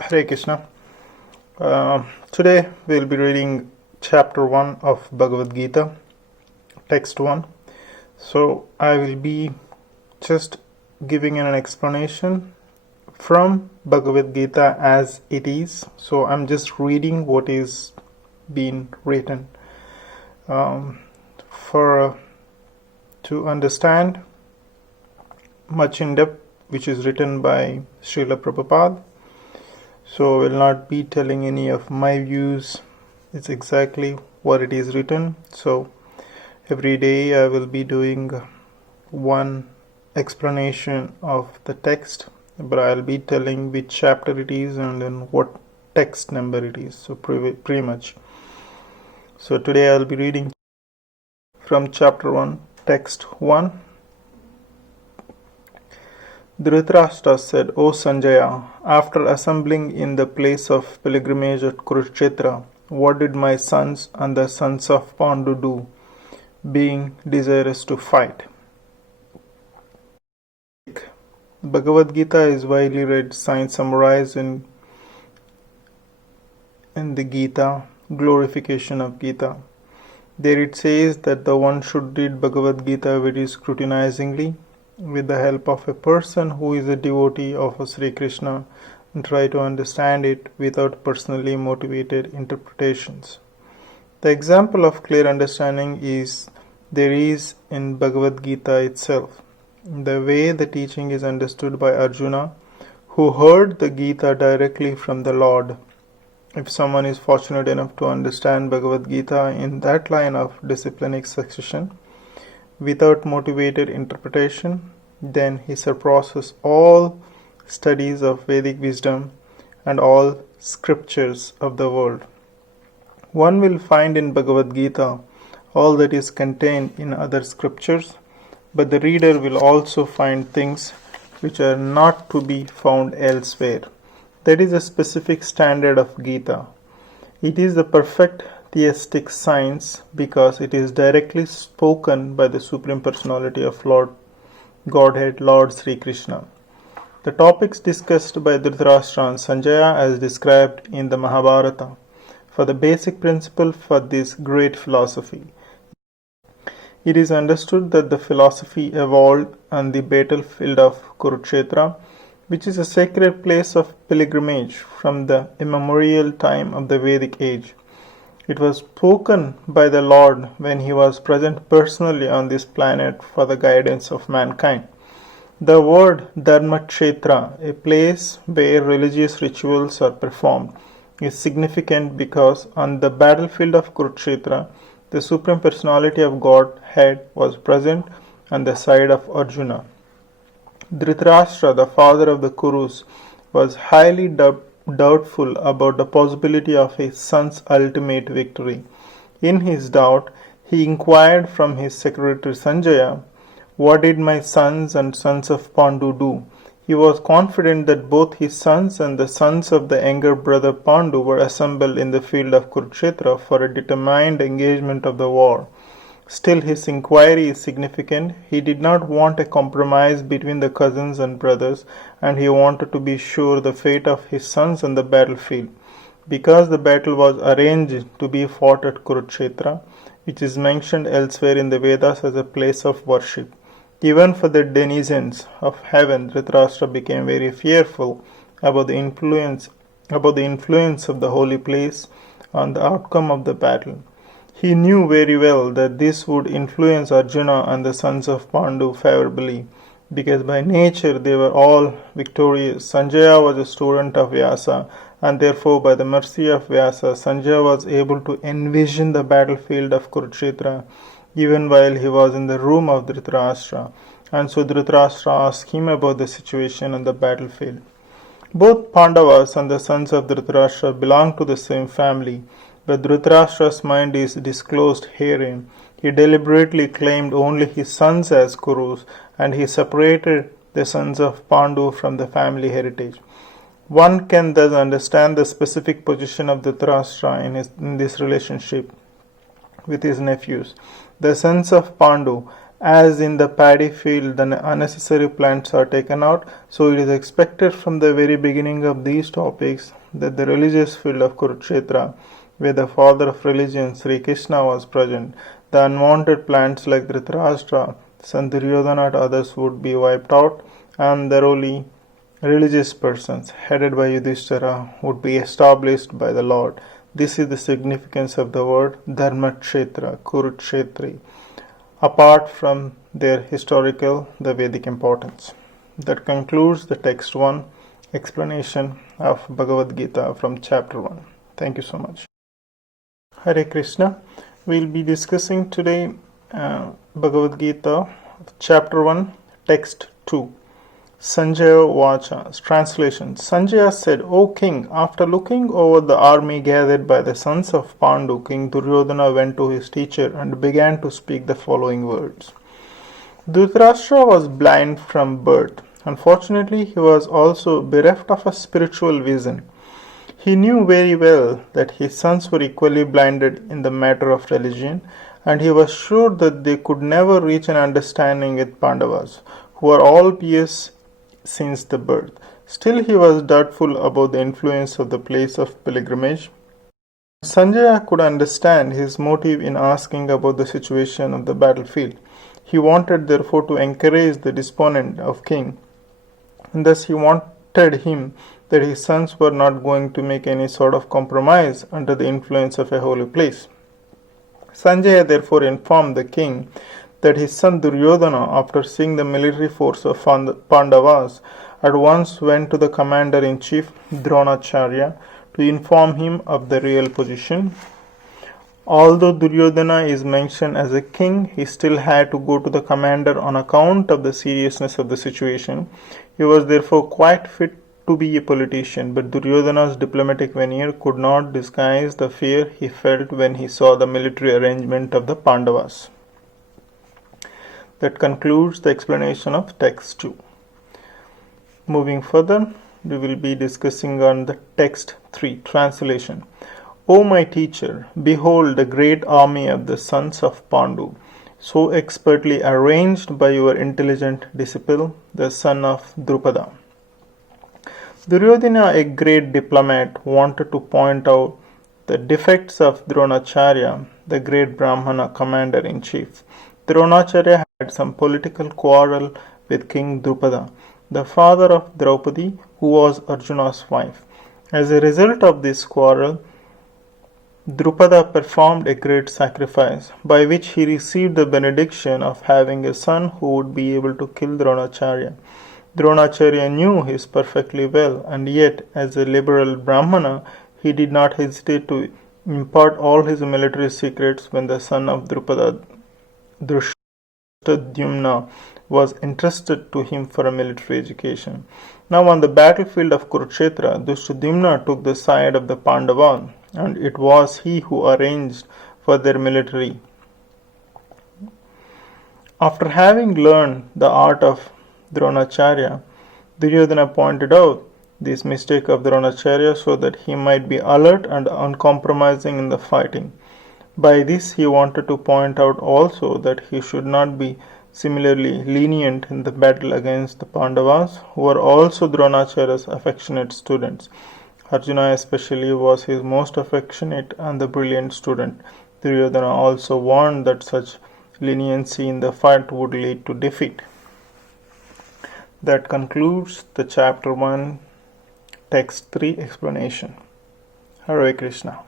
Hare Krishna. Today we'll be reading chapter 1 of Bhagavad Gita, text 1. So I will be just giving an explanation from Bhagavad Gita as it is. So I'm just reading what is being written. To understand much in depth which is written by Srila Prabhupada. So I will not be telling any of my views. It's exactly what it is written. So every day I will be doing one explanation of the text, but I'll be telling which chapter it is and then what text number it is. So pretty much. So today I'll be reading from chapter 1, text 1. Dhritarashtra said, O Sanjaya, after assembling in the place of pilgrimage at Kurukshetra, what did my sons and the sons of Pandu do, being desirous to fight? Bhagavad Gita is widely read, science summarized in the Gita, glorification of Gita. There it says that the one should read Bhagavad Gita very scrutinizingly, with the help of a person who is a devotee of Sri Krishna, and try to understand it without personally motivated interpretations. The example of clear understanding there is in Bhagavad Gita itself. The way the teaching is understood by Arjuna, who heard the Gita directly from the Lord. If someone is fortunate enough to understand Bhagavad Gita in that line of disciplinic succession, without motivated interpretation, then he surpasses all studies of Vedic wisdom and all scriptures of the world. One will find in Bhagavad Gita all that is contained in other scriptures, but the reader will also find things which are not to be found elsewhere. That is a specific standard of Gita. It is the perfect theistic science because it is directly spoken by the Supreme Personality of Godhead, Lord Sri Krishna. The topics discussed by Dhritarashtra and Sanjaya as described in the Mahabharata for the basic principle for this great philosophy. It is understood that the philosophy evolved on the battlefield of Kurukshetra, which is a sacred place of pilgrimage from the immemorial time of the Vedic age. It was spoken by the Lord when he was present personally on this planet for the guidance of mankind. The word Dharmakshetra, a place where religious rituals are performed, is significant because on the battlefield of Kurukshetra, the Supreme Personality of Godhead was present on the side of Arjuna. Dhritarashtra, the father of the Kurus, was highly doubtful about the possibility of his son's ultimate victory. In his doubt, he inquired from his secretary Sanjaya, what did my sons and sons of Pandu do? He was confident that both his sons and the sons of the younger brother Pandu were assembled in the field of Kurukshetra for a determined engagement of the war. Still, his inquiry is significant. He did not want a compromise between the cousins and brothers, and he wanted to be sure the fate of his sons on the battlefield. Because the battle was arranged to be fought at Kurukshetra, which is mentioned elsewhere in the Vedas as a place of worship. Even for the denizens of heaven, Dhritarashtra became very fearful about the influence of the holy place on the outcome of the battle. He knew very well that this would influence Arjuna and the sons of Pandu favorably, because by nature they were all victorious. Sanjaya was a student of Vyasa, and therefore by the mercy of Vyasa, Sanjaya was able to envision the battlefield of Kurukshetra even while he was in the room of Dhritarashtra. And so Dhritarashtra asked him about the situation on the battlefield. Both Pandavas and the sons of Dhritarashtra belonged to the same family, but Dhritarashtra's mind is disclosed herein. He deliberately claimed only his sons as Kurus, and he separated the sons of Pandu from the family heritage. One can thus understand the specific position of Dhritarashtra in this relationship with his nephews. The sons of Pandu As in the paddy field, the unnecessary plants are taken out, so it is expected from the very beginning of these topics that the religious field of Kurukshetra, where the father of religion, Sri Krishna, was present, the unwanted plants like Dhritarashtra, son Duryodhana and others would be wiped out, and thoroughly religious persons, headed by Yudhishthira, would be established by the Lord. This is the significance of the word Dharmakshetra, Kurukshetri, apart from their historical, the Vedic importance. That concludes the text 1 explanation of Bhagavad Gita from chapter 1. Thank you so much. Hare Krishna. We'll be discussing today Bhagavad Gita, chapter 1, text 2. Sanjaya Vacha. Translation. Sanjaya said, O king, after looking over the army gathered by the sons of Pandu, King Duryodhana went to his teacher and began to speak the following words. Dhritarashtra was blind from birth. Unfortunately, he was also bereft of a spiritual vision. He knew very well that his sons were equally blinded in the matter of religion, and he was sure that they could never reach an understanding with Pandavas, who are all pious since the birth. Still, he was doubtful about the influence of the place of pilgrimage. Sanjaya could understand his motive in asking about the situation of the battlefield. He wanted therefore to encourage the disponent of king, and thus he wanted him that his sons were not going to make any sort of compromise under the influence of a holy place. Sanjaya therefore informed the king that his son Duryodhana, after seeing the military force of Pandavas, at once went to the commander-in-chief Dronacharya to inform him of the real position. Although Duryodhana is mentioned as a king, he still had to go to the commander on account of the seriousness of the situation. He was therefore quite fit to be a politician, but Duryodhana's diplomatic veneer could not disguise the fear he felt when he saw the military arrangement of the Pandavas. That concludes the explanation of text 2. Moving further, we will be discussing on the text 3, translation. O my teacher, behold the great army of the sons of Pandu, so expertly arranged by your intelligent disciple, the son of Drupada. Duryodhana, a great diplomat, wanted to point out the defects of Dronacharya, the great Brahmana commander-in-chief. Dronacharya had some political quarrel with King Drupada, the father of Draupadi, who was Arjuna's wife. As a result of this quarrel, Drupada performed a great sacrifice, by which he received the benediction of having a son who would be able to kill Dronacharya. Dronacharya knew this perfectly well, and yet, as a liberal Brahmana, he did not hesitate to impart all his military secrets when the son of Drupada, Drishtadyumna, was entrusted to him for a military education. Now on the battlefield of Kurukshetra, Drishtadyumna took the side of the Pandavas, and it was he who arranged for their military. After having learned the art of Dronacharya, Duryodhana pointed out this mistake of Dronacharya so that he might be alert and uncompromising in the fighting. By this he wanted to point out also that he should not be similarly lenient in the battle against the Pandavas, who were also Dronacharya's affectionate students. Arjuna especially was his most affectionate and the brilliant student. Duryodhana also warned that such leniency in the fight would lead to defeat. That concludes the chapter 1, text 3 explanation. Hare Krishna.